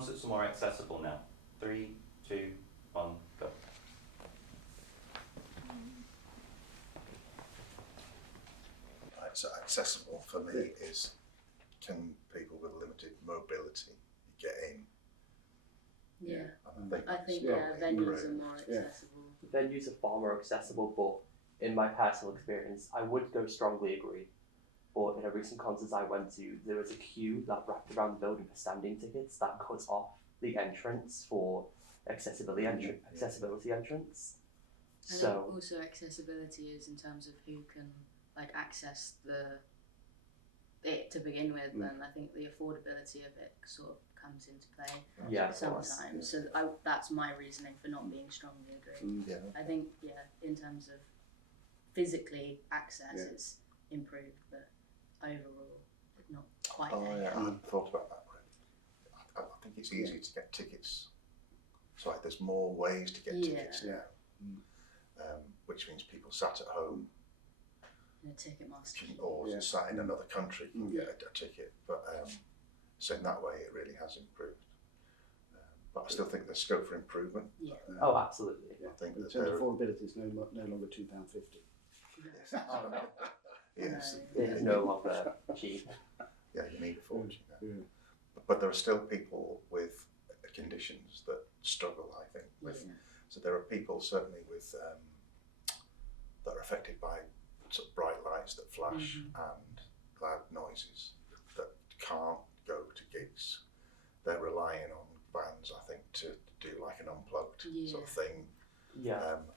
concerts are more accessible now. 3, 2, 1, go. Right, so accessible for me is, can people with limited mobility get in? Yeah. And I think probably venues are great. more accessible. Venues are far more accessible, but in my personal experience, I would go strongly agree. But in a recent concert I went to, there was a queue that wrapped around the building for standing tickets that cut off the entrance for accessibility entrance. I think also accessibility is in terms of who can like access it to begin with, and I think the affordability of it sort of comes into play sometimes. So that's my reasoning for not being strongly agree. I think in terms of physically access, it's improved, but overall, not quite there yet. I hadn't thought about that. I think it's easier to get tickets. It's like there's more ways to get tickets now, which means people sat at home in a Ticketmaster or sat in another country can get a ticket. But so in that way, it really has improved. But I still think there's scope for improvement. Yeah. Oh, absolutely. I think in that terms of affordability, it's no longer £2.50. Yes. It's no longer cheap. Yeah, you need a fortune. But there are still people with conditions that struggle, I think. So there are people certainly with that are affected by sort of bright lights that flash and loud noises that can't go to gigs. They're relying on bands, I think, to do like an unplugged sort of thing. And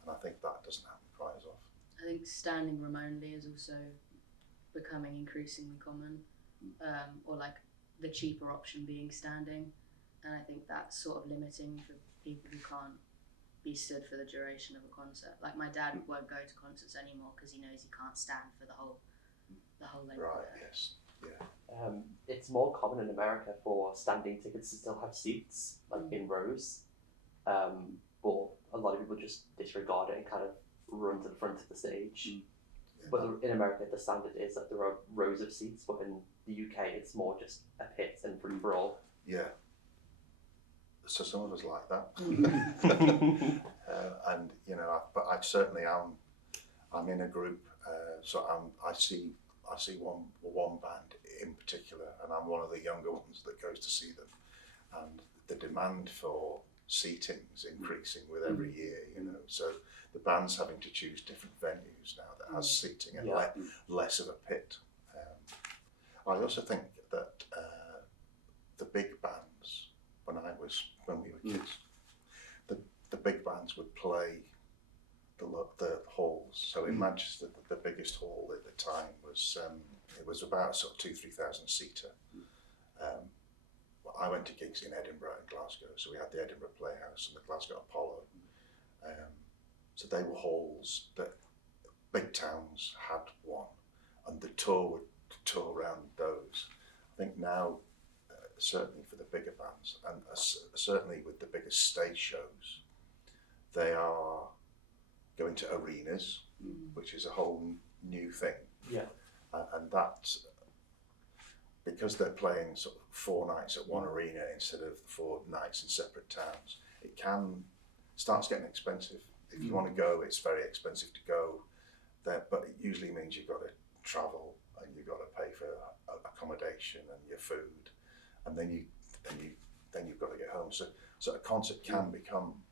I think that doesn't happen quite as often. I think standing room only is also becoming increasingly common, or like the cheaper option being standing, and I think that's sort of limiting for people who can't be stood for the duration of a concert. Like my dad won't go to concerts anymore because he knows he can't stand for the whole length. Right. of it. Yes. It's more common in America for standing tickets to still have seats, like in rows, but a lot of people just disregard it and kind of run to the front of the stage. But in America, the standard is that there are rows of seats, but in the UK, it's more just a pit and free for all. Yeah. So some of us like that, and but I certainly am. I'm in a group, so I see one band in particular, and I'm one of the younger ones that goes to see them, and the demand for seating is increasing with every year. So the band's having to choose different venues now that has seating and less of a pit. I also think that the big bands, when we were kids, the big bands would play the halls. So in Manchester, the biggest hall at the time was it was about sort of 2,000-3,000 seater. I went to gigs in Edinburgh and Glasgow, so we had the Edinburgh Playhouse and the Glasgow Apollo. So they were halls that big towns had one, and the tour would tour around those. I think now, certainly for the bigger bands, and certainly with the biggest stage shows, they are going to arenas, which is a whole new thing. And that's because they're playing sort of 4 nights at one arena instead of 4 nights in separate towns. It starts getting expensive. If you want to go, it's very expensive to go there, but it usually means you've got to travel and you've got to pay for accommodation and your food, and then you've got to get home. So a concert can become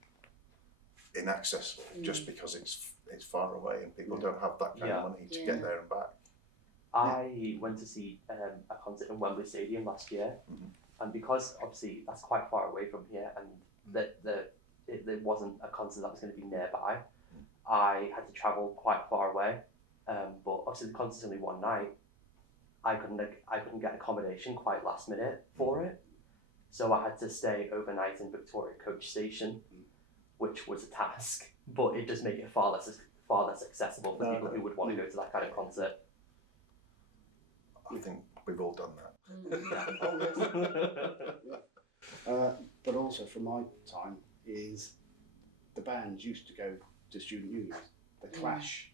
inaccessible just because it's far away and people don't have that kind of money to get there and back. I went to see a concert in Wembley Stadium last year, and because obviously that's quite far away from here, and there wasn't a concert that was going to be nearby, I had to travel quite far away. But obviously the concert's only one night. I couldn't get accommodation quite last minute for it, so I had to stay overnight in Victoria Coach Station, which was a task. But it does make it far less accessible for people who would want to go to that kind of concert. I think we've all done that. But also from my time is the bands used to go to student unions. The Clash,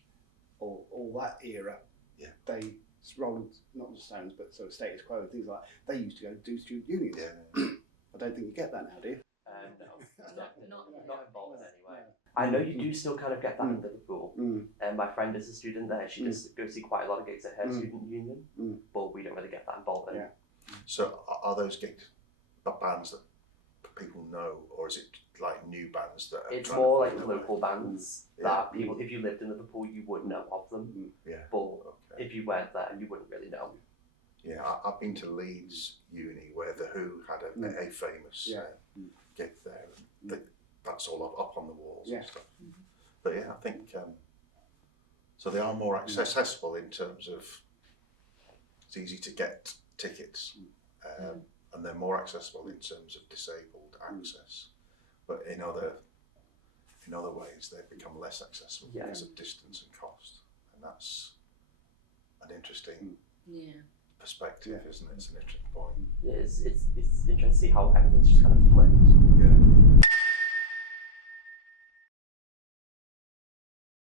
all that era. They Rolling, not the Stones, but sort of Status Quo and things like that. They used to go do student unions. I don't think you get that now, do you? No, Not not in Bolton anyway. No. I know you do still kind of get that in Liverpool. Mm. And my friend is a student there. She does go see quite a lot of gigs at her student union, but we don't really get that in Bolton. Yeah. So are those gigs bands that people know, or is it like new bands that are It's trying more to like find their way? local bands that people, if you lived in Liverpool, you would know of them. Yeah. But Okay. if you weren't there, you wouldn't really know. Yeah, I've been to Leeds Uni where the Who had a famous gig there. And that's all up on the walls and stuff. But yeah, I think so. They are more accessible in terms of it's easy to get tickets, and they're more accessible in terms of disabled access. But in other ways, they've become less accessible because of distance and cost, and that's an interesting perspective, isn't it? It's an interesting point. It's interesting to see how everything's just kind of flipped. Yeah.